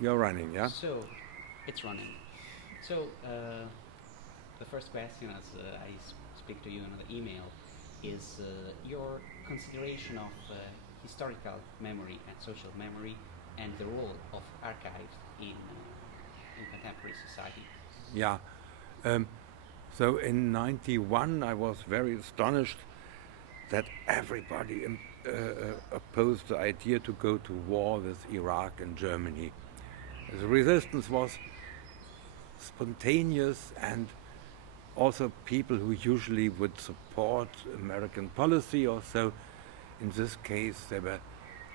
You're running, yeah? So, it's running. So, the first question, as speak to you in the email, is your consideration of historical memory and social memory and the role of archives in contemporary society. Yeah. Um, so in 91, I was very astonished that everybody opposed the idea to go to war with Iraq and Germany. The resistance was spontaneous, and also people who usually would support American policy or so, in this case, they were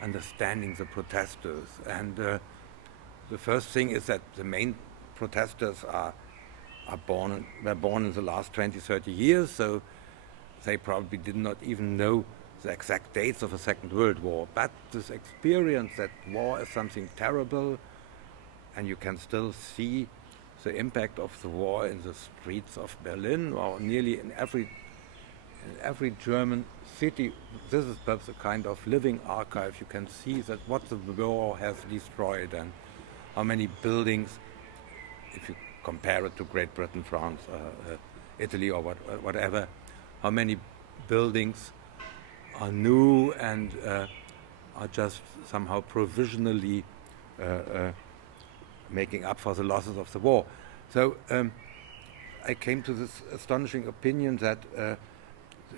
understanding the protesters. And the first thing is that the main protesters were born in the last 20, 30 years, so they probably did not even know the exact dates of the Second World War. But this experience that war is something terrible, and you can still see the impact of the war in the streets of Berlin or nearly in every German city. This is perhaps a kind of living archive. You can see that what the war has destroyed and how many buildings, if you compare it to Great Britain, France, Italy, or whatever, how many buildings are new and are just somehow provisionally making up for the losses of the war. So I came to this astonishing opinion that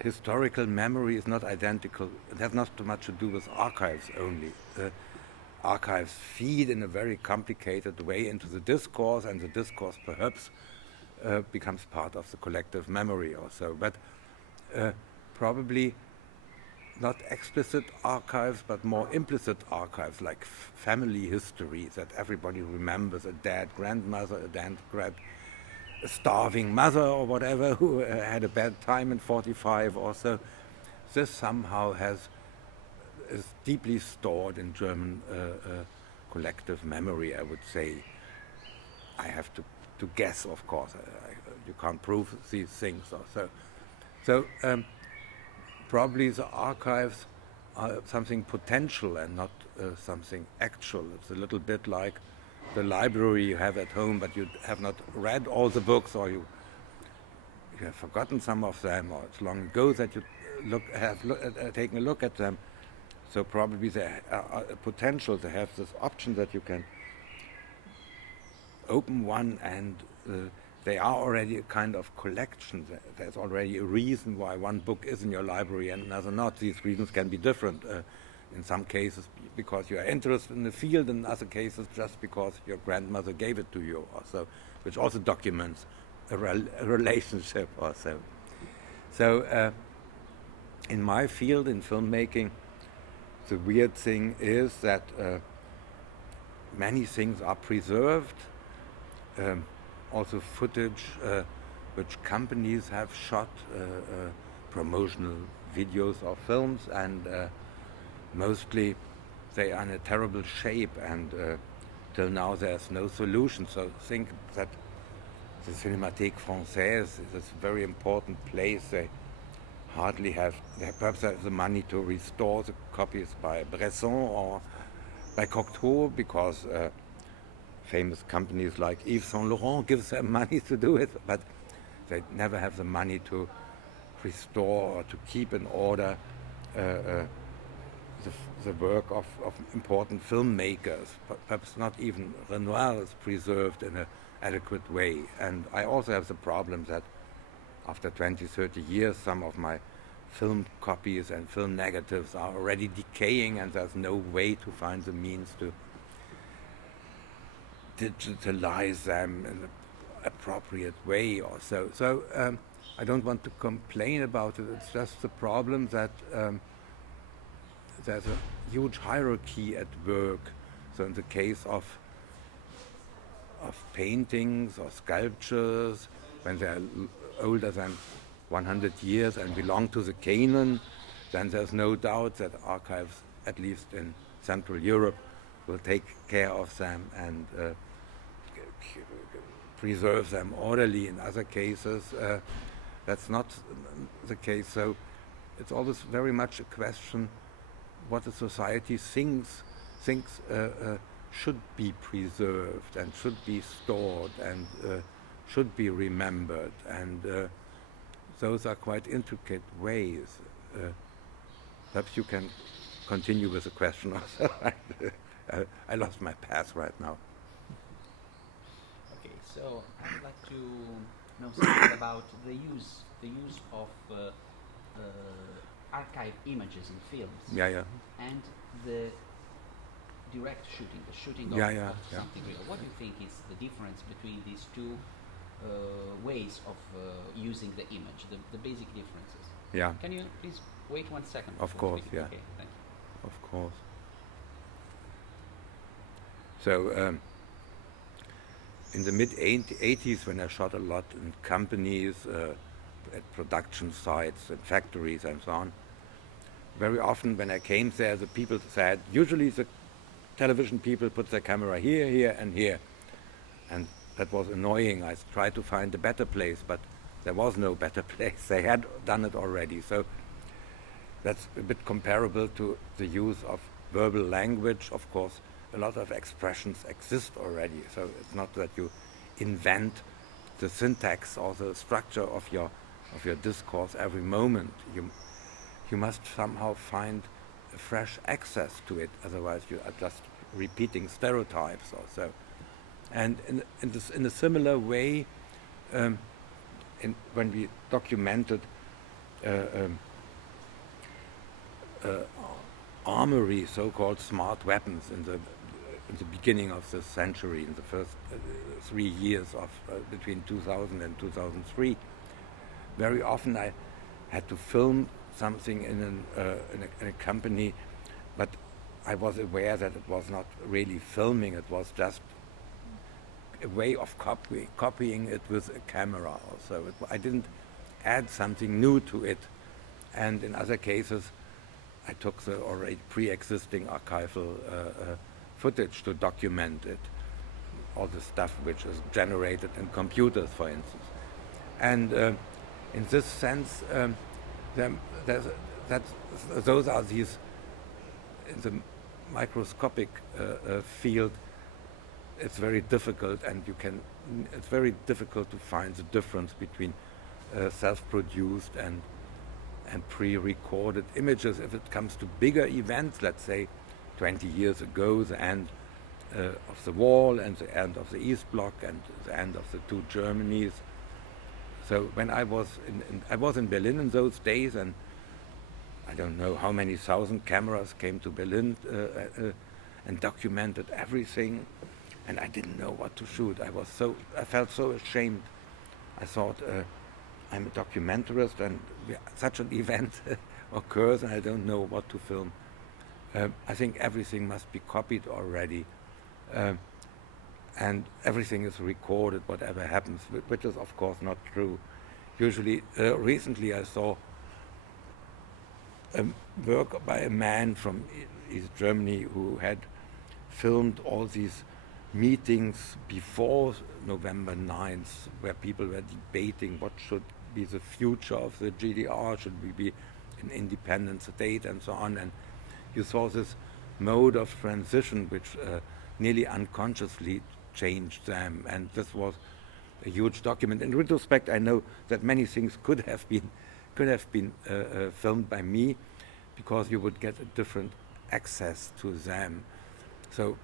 historical memory is not identical. It has not too much to do with archives only. Archives feed in a very complicated way into the discourse, and the discourse perhaps becomes part of the collective memory or so. But probably not explicit archives, but more implicit archives, like family history that everybody remembers, a dead grandmother, a starving mother or whatever who had a bad time in 45 or so. This somehow is deeply stored in German collective memory, I would say. I have to guess, of course. You can't prove these things or so. So probably the archives are something potential and not something actual. It's a little bit like the library you have at home, but you have not read all the books, or you have forgotten some of them, or it's long ago that you have taken a look at them. So probably there are potential to have this option that you can open one and they are already a kind of collection. There's already a reason why one book is in your library and another not. These reasons can be different. In some cases because you are interested in the field, in other cases just because your grandmother gave it to you or so, which also documents a relationship or so. So in my field, in filmmaking, the weird thing is that many things are preserved. Also footage which companies have shot, promotional videos or films, and mostly they are in a terrible shape, and till now there's no solution. So think that the Cinémathèque Française is a very important place. They perhaps have the money to restore the copies by Bresson or by Cocteau, because famous companies like Yves Saint Laurent gives them money to do it, but they never have the money to restore or to keep in order the work of important filmmakers. Perhaps not even Renoir is preserved in an adequate way. And I also have the problem that after 20, 30 years, some of my film copies and film negatives are already decaying, and there's no way to find the means to digitalize them in an appropriate way or so. So I don't want to complain about it. It's just the problem that there's a huge hierarchy at work. So in the case of paintings or sculptures, when they're older than 100 years and belong to the canon, then there's no doubt that archives, at least in Central Europe, will take care of them and preserve them orderly. In other cases, that's not the case. So it's always very much a question what the society thinks should be preserved and should be stored and should be remembered, and those are quite intricate ways. Perhaps you can continue with the question also. I lost my path right now. Okay, so I would like to know something about the use of archive images in films. Yeah. And the direct shooting, the shooting of, Yeah. something real. What do you think is the difference between these two ways of using the image, the basic differences? Yeah. Can you please wait 1 second? Of before course, speaking? yeah. Okay, thank you. Of course. So in the mid-80s, when I shot a lot in companies, at production sites and factories and so on, very often when I came there, the people said, usually the television people put their camera here, here, and here. And that was annoying. I tried to find a better place, but there was no better place. They had done it already. So that's a bit comparable to the use of verbal language. Of course, a lot of expressions exist already. So it's not that you invent the syntax or the structure of your discourse every moment. You must somehow find a fresh access to it. Otherwise, you are just repeating stereotypes or so. And in a similar way, when we documented armory, so-called smart weapons, in the beginning of the century, in the first 3 years of between 2000 and 2003, very often I had to film something in a company, but I was aware that it was not really filming. It was just a way of copying it with a camera also. I didn't add something new to it. And in other cases, I took the already pre-existing archival footage to document it, all the stuff which is generated in computers, for instance. And in this sense, those are these, in the microscopic field, it's very difficult, and it's very difficult to find the difference between self-produced and pre-recorded images. If it comes to bigger events, let's say 20 years ago, the end of the wall and the end of the East Bloc and the end of the two Germanys. So when I was in Berlin in those days, and I don't know how many thousand cameras came to Berlin and documented everything, and I didn't know what to shoot. I felt so ashamed. I thought, I'm a documentarist, and such an event occurs, and I don't know what to film. I think everything must be copied already, and everything is recorded, whatever happens, which is of course not true. Usually, recently I saw a work by a man from East Germany who had filmed all these meetings before November 9th, where people were debating what should be the future of the GDR, should we be an independent state and so on. And you saw this mode of transition which nearly unconsciously changed them, and this was a huge document. In retrospect, I know that many things could have been filmed by me, because you would get a different access to them. So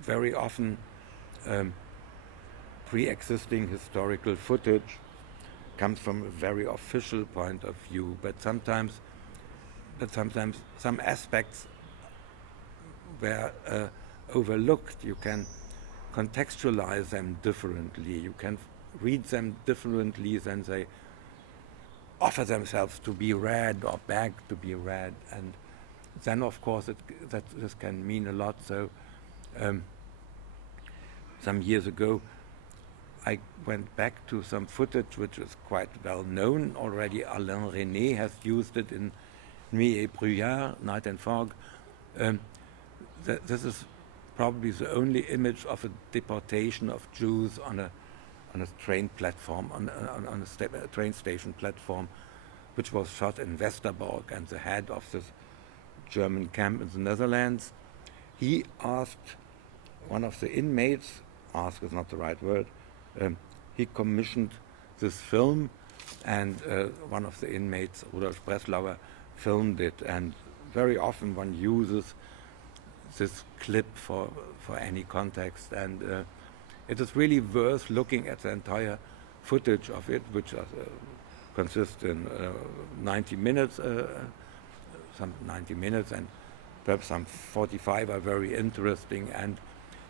very often pre-existing historical footage comes from a very official point of view, but sometimes some aspects were overlooked. You can contextualize them differently. You can read them differently than they offer themselves to be read or beg to be read. And then, of course, this can mean a lot. So some years ago, I went back to some footage which is quite well known already. Alain René has used it in Nuit et Brouillard, Night and Fog. This is probably the only image of a deportation of Jews on a train platform, on a train station platform, which was shot in Westerbork, and the head of this German camp in the Netherlands, he asked one of the inmates, ask is not the right word, he commissioned this film, and one of the inmates, Rudolf Breslauer, filmed it. And very often one uses this clip for any context, and it is really worth looking at the entire footage of it, which consists in 90 minutes, some 90 minutes, and perhaps some 45 are very interesting, and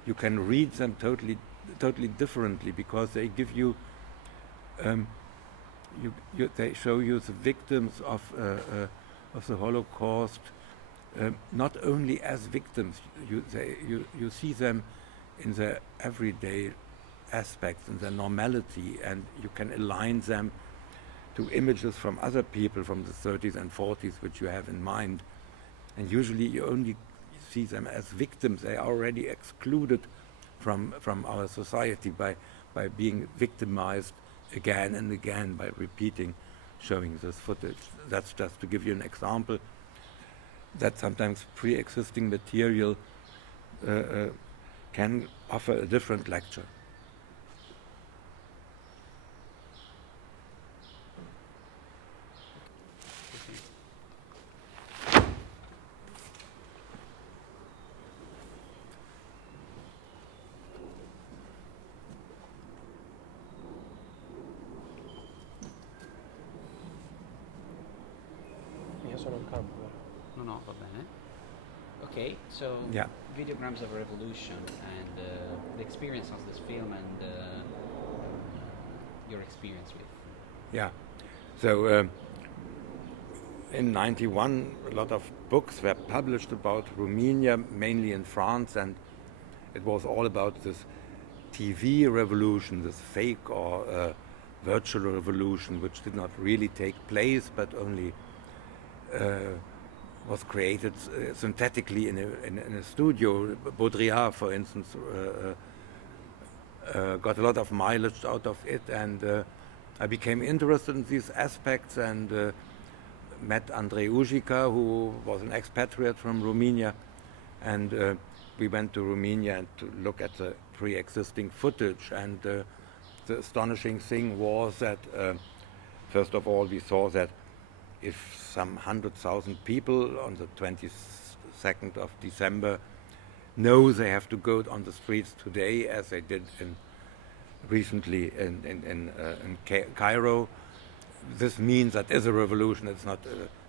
you can read them totally differently, because they give you, they show you the victims of the Holocaust, not only as victims. You see them in their everyday aspects, in their normality, and you can align them to images from other people from the 30s and 40s which you have in mind. And usually you only see them as victims. They are already excluded from our society by being victimized again and again by repeating, showing this footage. That's just to give you an example that sometimes pre-existing material can offer a different lecture. No, va bene. Okay, so Yeah. Videograms of a Revolution, and the experience of this film, and your experience with. Yeah. So in '91, a lot of books were published about Romania, mainly in France, and it was all about this TV revolution, this fake or virtual revolution, which did not really take place, but only was created synthetically in a studio. Baudrillard, for instance, got a lot of mileage out of it, and I became interested in these aspects, and met IDEOLOGICAL, who was an expatriate from Romania, and we went to Romania and to look at the pre-existing footage. And the astonishing thing was that first of all we saw that if some 100,000 people on the 22nd of December know they have to go on the streets today, as they did recently in Cairo, this means that is a revolution. It's not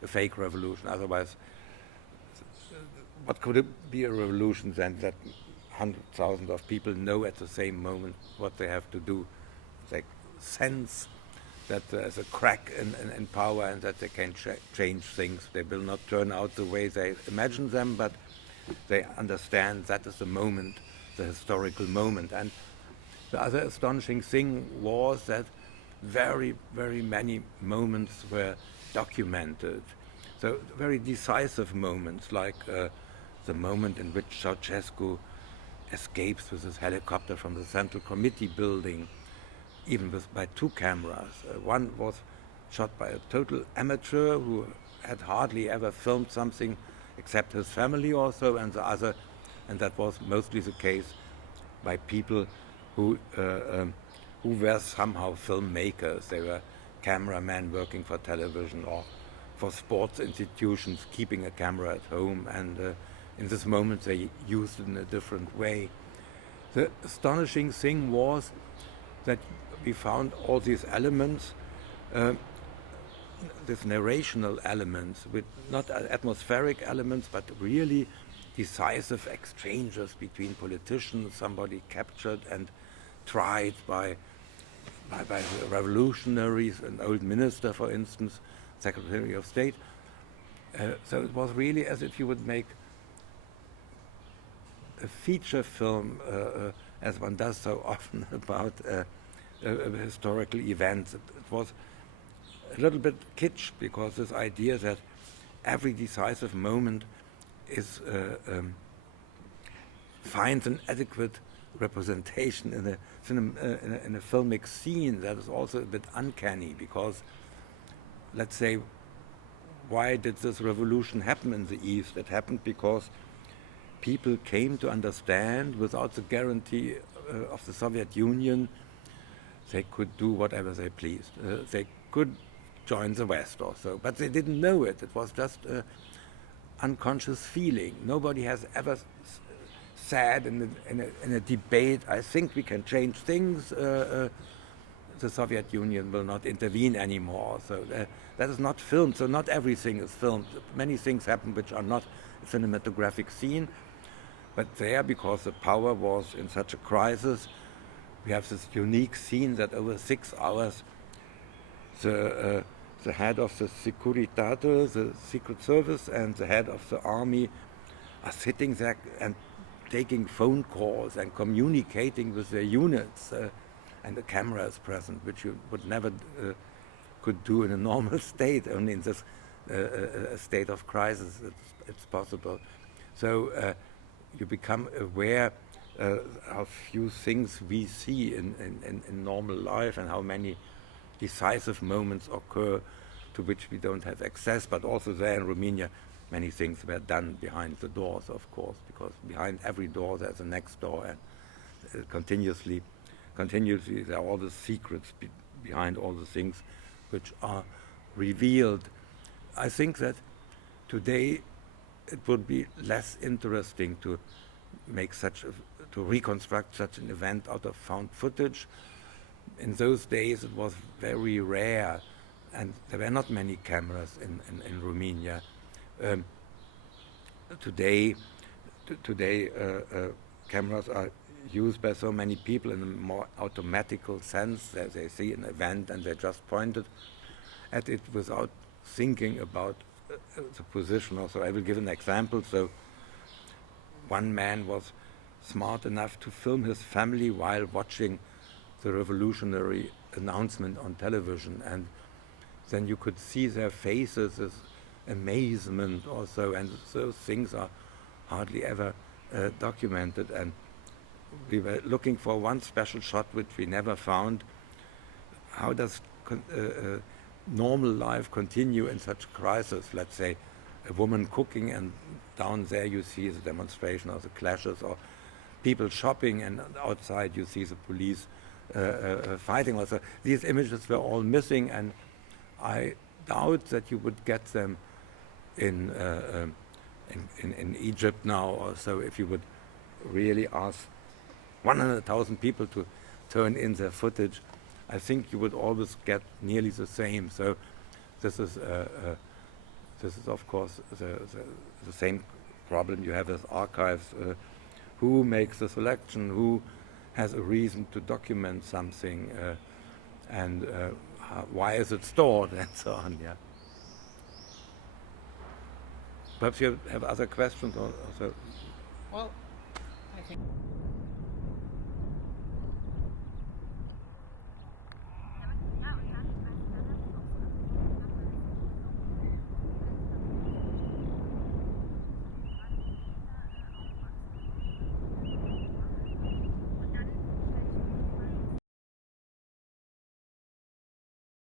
a fake revolution. Otherwise, what could it be a revolution then that 100,000 of people know at the same moment what they have to do? They sense that there's a crack in power, and that they can change things. They will not turn out the way they imagine them, but they understand that is the moment, the historical moment. And the other astonishing thing was that very, very many moments were documented. So very decisive moments, like the moment in which Ceausescu escapes with his helicopter from the Central Committee building, even by two cameras. One was shot by a total amateur who had hardly ever filmed something except his family also, and the other, and that was mostly the case, by people who were somehow filmmakers. They were cameramen working for television or for sports institutions, keeping a camera at home, and in this moment they used it in a different way. The astonishing thing was that we found all these elements, these narrational elements, with not atmospheric elements, but really decisive exchanges between politicians, somebody captured and tried by the revolutionaries, an old minister, for instance, Secretary of State. So it was really as if you would make a feature film, as one does so often about historical events. It was a little bit kitsch, because this idea that every decisive moment finds an adequate representation in a filmic scene, that is also a bit uncanny. Because, let's say, why did this revolution happen in the East? It happened because people came to understand without the guarantee of the Soviet Union, they could do whatever they pleased. They could join the West also, but they didn't know it. It was just unconscious feeling. Nobody has ever said in a debate, I think we can change things, the Soviet Union will not intervene anymore. So that is not filmed, so not everything is filmed. Many things happen which are not a cinematographic scene, but there, because the power was in such a crisis, we have this unique scene that over 6 hours the head of the Securitate, the Secret Service, and the head of the army are sitting there and taking phone calls and communicating with their units, and the camera is present, which you would never could do in a normal state. Only in this state of crisis it's possible. So you become aware how few things we see in normal life, and how many decisive moments occur to which we don't have access. But also there in Romania, many things were done behind the doors, of course, because behind every door there's a next door, and continuously there are all the secrets behind all the things which are revealed. I think that today it would be less interesting to make to reconstruct such an event out of found footage. In those days it was very rare, and there were not many cameras in Romania. Today cameras are used by so many people in a more automatical sense, that they see an event and they just point it at it without thinking about the position. Also, I will give an example. So one man was smart enough to film his family while watching the revolutionary announcement on television, and then you could see their faces as amazement also, and those things are hardly ever documented. And we were looking for one special shot which we never found. How does normal life continue in such crisis? Let's say a woman cooking, and down there you see the demonstration or the clashes, or people shopping, and outside you see the police fighting. Also, these images were all missing, and I doubt that you would get them in Egypt now or so. If you would really ask 100,000 people to turn in their footage, I think you would always get nearly the same. So this is of course the same problem you have with archives. Who makes the selection? Who has a reason to document something? And why is it stored, and so on? Yeah. Perhaps you have other questions also. Well, I think